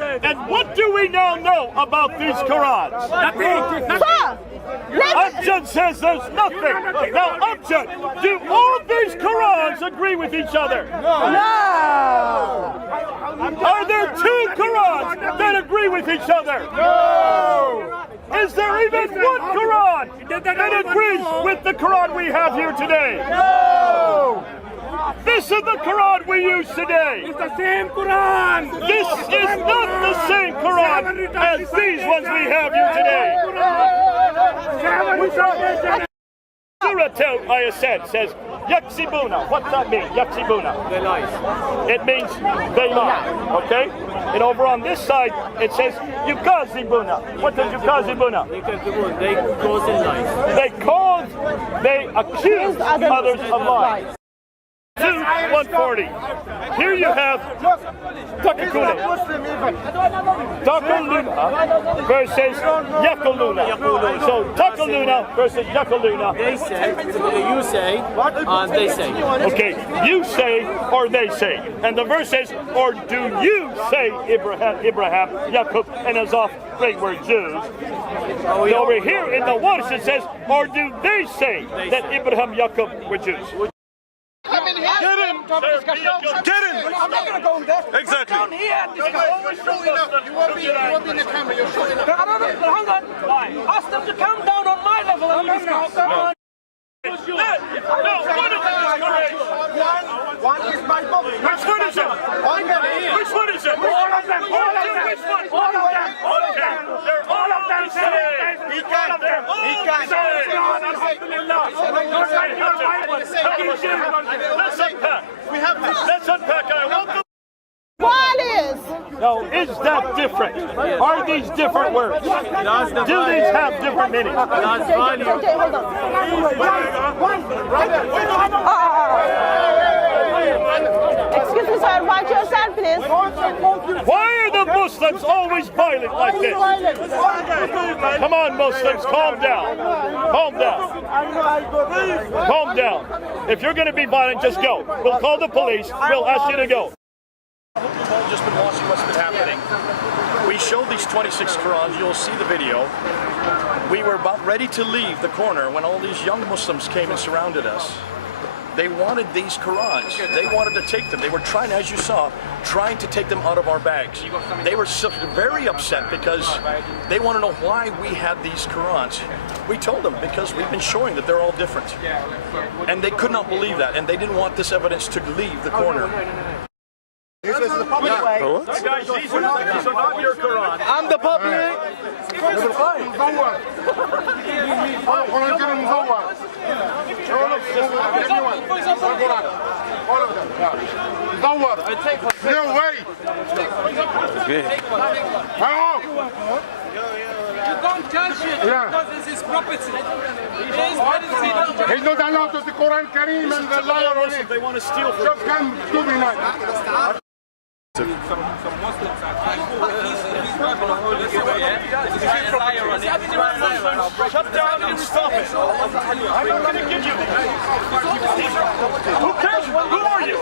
And what do we now know about these Qurans? Sir, Amjad says there's nothing. Now, Amjad, do all these Qurans agree with each other? no. Are there two Qurans that agree with each other? No. Is there even one Quran that agrees with the Quran we have here today? No. This is the Quran we use today. It's the same Quran. This is not the same Quran as these ones we have here today. Surah Ayah says, Yaksibuna. What's that mean? Yaksibuna. They lie. It means they lie. Okay? And over on this side, it says Yukazibuna. What does Yukazibuna? They cause in lies. They accuse others of lies. 140. Here you have Takaluna versus Yakaluna. So Takaluna versus Yakaluna. They say, you say, and they say. Okay, you say or they say. And the verse says, or do you say Abraham, Jacob, and Azaf, they were Jews. Over here in the Welsh it says, or do they say that Abraham, Jacob were Jews? Get him! Get him! I'm not going to go in there. Exactly. Down here and discuss. You're showing up. You won't be in the camera. You're showing up. Hang on. Ask them to come down on my level and discuss. No, one of them is correct. One is my book. Which one is it? Which one is it? All of them. All of them. Which one? All of them. Okay. They're all of them saying. He can. He can. Let's unpack. We have this. Let's unpack. I want the. What is? Now, is that different? Are these different words? Do these have different meanings? Okay, hold on. Excuse me, sir. Watch yourself, please. Why are the Muslims always violent like this? Come on, Muslims, calm down. Calm down. Calm down. If you're going to be violent, just go. We'll call the police. We'll ask you to go. You've all just been watching what's been happening. We showed these 26 Qurans. You'll see the video. We were about ready to leave the corner when all these young Muslims came and surrounded us. They wanted these Qurans. They wanted to take them. They were trying, as you saw, trying to take them out of our bags. They were very upset because they want to know why we had these Qurans. We told them because we've been showing that they're all different. And they could not believe that, and they didn't want this evidence to leave the corner. This is the public way. Guys, these are not your Quran. I'm the public. No way. You don't touch it because this is property. He's not allowed to the Quran Kareem and the liar on it. They want to steal from Just come to me now. Some Muslims are trying to he's grabbing a holy giver, yeah? He's trying to liar on it. Shut down and stop it. I'm not going to give you Who cares? Who are you?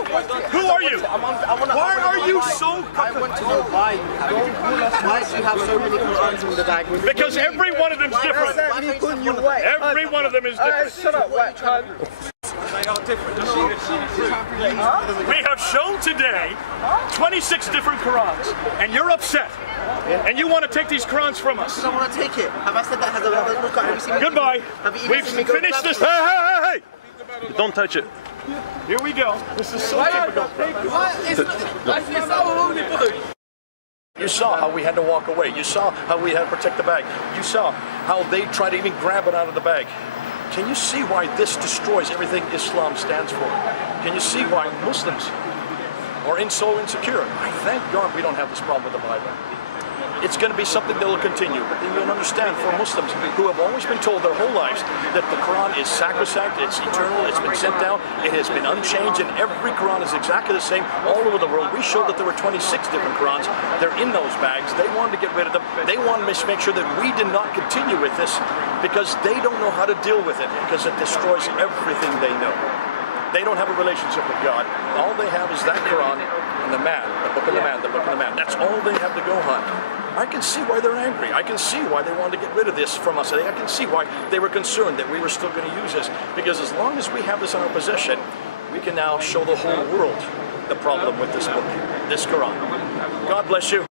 Who are you? Why are you so... I want to know why. Why do you have so many Qurans in the bag? Because every one of them is different. Every one of them is different. Shut up. They are different. We have shown today 26 different Qurans, and you're upset. And you want to take these Qurans from us. I want to take it. Have I said that? Have you seen me? Goodbye. We've finished this. Hey! Don't touch it. Here we go. This is so typical. You saw how we had to walk away. You saw how we had to protect the bag. You saw how they tried to even grab it out of the bag. Can you see why this destroys everything Islam stands for? Can you see why Muslims are so insecure? I thank God we don't have this problem with the Bible. It's going to be something that will continue. But then you'll understand for Muslims who have always been told their whole lives that the Quran is sacrosanct, it's eternal, it's been sent down, it has been unchanged, and every Quran is exactly the same all over the world. We showed that there were 26 different Qurans. They're in those bags. They wanted to get rid of them. They wanted to make sure that we did not continue with this because they don't know how to deal with it because it destroys everything they know. They don't have a relationship with God. All they have is that Quran and the man, the book of the man, the book of the man. That's all they have to go on. I can see why they're angry. I can see why they wanted to get rid of this from us. I can see why they were concerned that we were still going to use this. Because as long as we have this in our possession, we can now show the whole world the problem with this book, this Quran. God bless you.